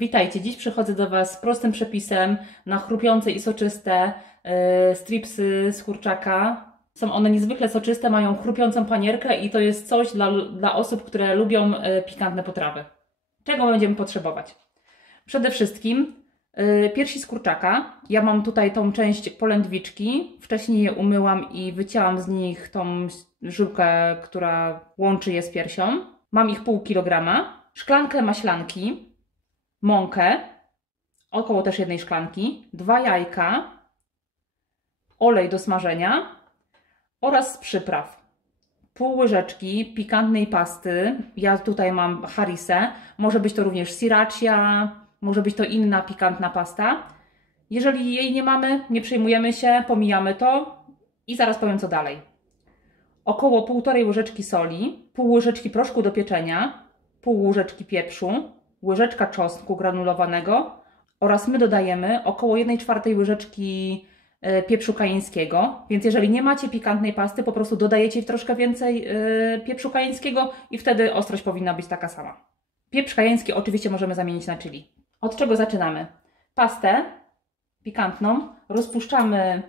Witajcie, dziś przychodzę do Was z prostym przepisem na chrupiące i soczyste stripsy z kurczaka. Są one niezwykle soczyste, mają chrupiącą panierkę i to jest coś dla osób, które lubią pikantne potrawy. Czego będziemy potrzebować? Przede wszystkim piersi z kurczaka. Ja mam tutaj tą część polędwiczki. Wcześniej je umyłam i wycięłam z nich tą żyłkę, która łączy je z piersią. Mam ich pół kilograma. Szklankę maślanki, mąkę, około też jednej szklanki, 2 jajka, olej do smażenia oraz z przypraw. Pół łyżeczki pikantnej pasty. Ja tutaj mam harisę. Może być to również sriracha, może być to inna pikantna pasta. Jeżeli jej nie mamy, nie przejmujemy się, pomijamy to i zaraz powiem co dalej. Około 1,5 łyżeczki soli, pół łyżeczki proszku do pieczenia, pół łyżeczki pieprzu, łyżeczka czosnku granulowanego oraz my dodajemy około 1/4 łyżeczki pieprzu kajeńskiego. Więc jeżeli nie macie pikantnej pasty, po prostu dodajecie troszkę więcej pieprzu kajeńskiego i wtedy ostrość powinna być taka sama. Pieprz kajeński oczywiście możemy zamienić na chili. Od czego zaczynamy? Pastę pikantną rozpuszczamy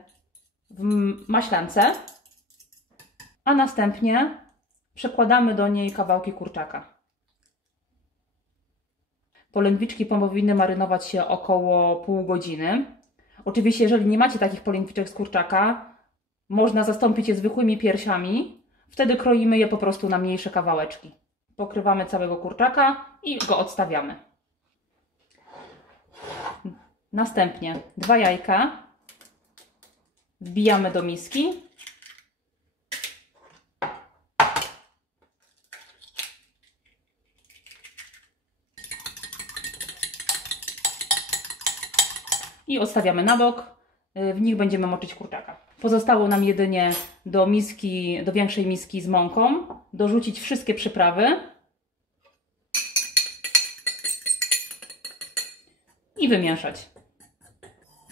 w maślance, a następnie przekładamy do niej kawałki kurczaka. Polędwiczki powinny marynować się około pół godziny. Oczywiście, jeżeli nie macie takich polędwiczek z kurczaka, można zastąpić je zwykłymi piersiami. Wtedy kroimy je po prostu na mniejsze kawałeczki. Pokrywamy całego kurczaka i go odstawiamy. Następnie 2 jajka wbijamy do miski. I odstawiamy na bok, w nich będziemy moczyć kurczaka. Pozostało nam jedynie do większej miski z mąką dorzucić wszystkie przyprawy i wymieszać.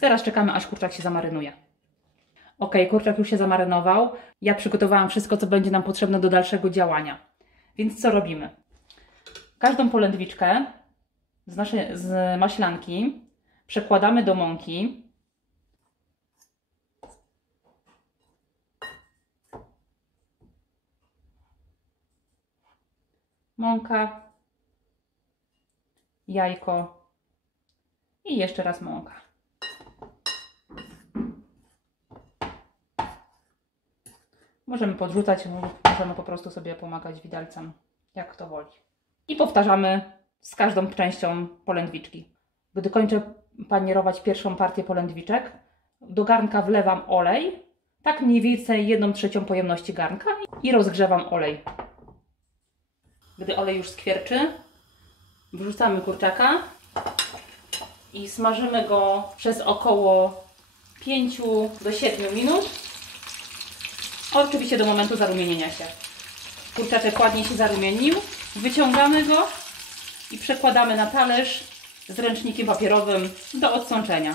Teraz czekamy, aż kurczak się zamarynuje. Ok, kurczak już się zamarynował. Ja przygotowałam wszystko, co będzie nam potrzebne do dalszego działania. Więc co robimy? Każdą polędwiczkę z maślanki przekładamy do mąki. Mąka, jajko i jeszcze raz mąka. Możemy podrzucać, możemy po prostu sobie pomagać widelcem, jak kto woli. I powtarzamy z każdą częścią polędwiczki. Gdy kończę panierować pierwszą partię polędwiczek, do garnka wlewam olej, tak mniej więcej 1/3 pojemności garnka i rozgrzewam olej. Gdy olej już skwierczy, wrzucamy kurczaka i smażymy go przez około 5 do 7 minut, oczywiście do momentu zarumienienia się. Kurczaczek ładnie się zarumienił, wyciągamy go i przekładamy na talerz z ręcznikiem papierowym do odsączenia.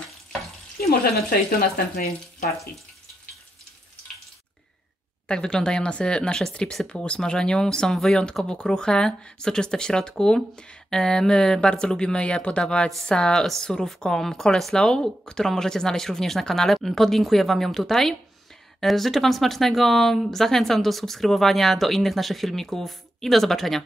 I możemy przejść do następnej partii. Tak wyglądają nasze stripsy po usmażeniu. Są wyjątkowo kruche, soczyste w środku. My bardzo lubimy je podawać z surówką coleslaw, którą możecie znaleźć również na kanale. Podlinkuję Wam ją tutaj. Życzę Wam smacznego, zachęcam do subskrybowania, do innych naszych filmików i do zobaczenia.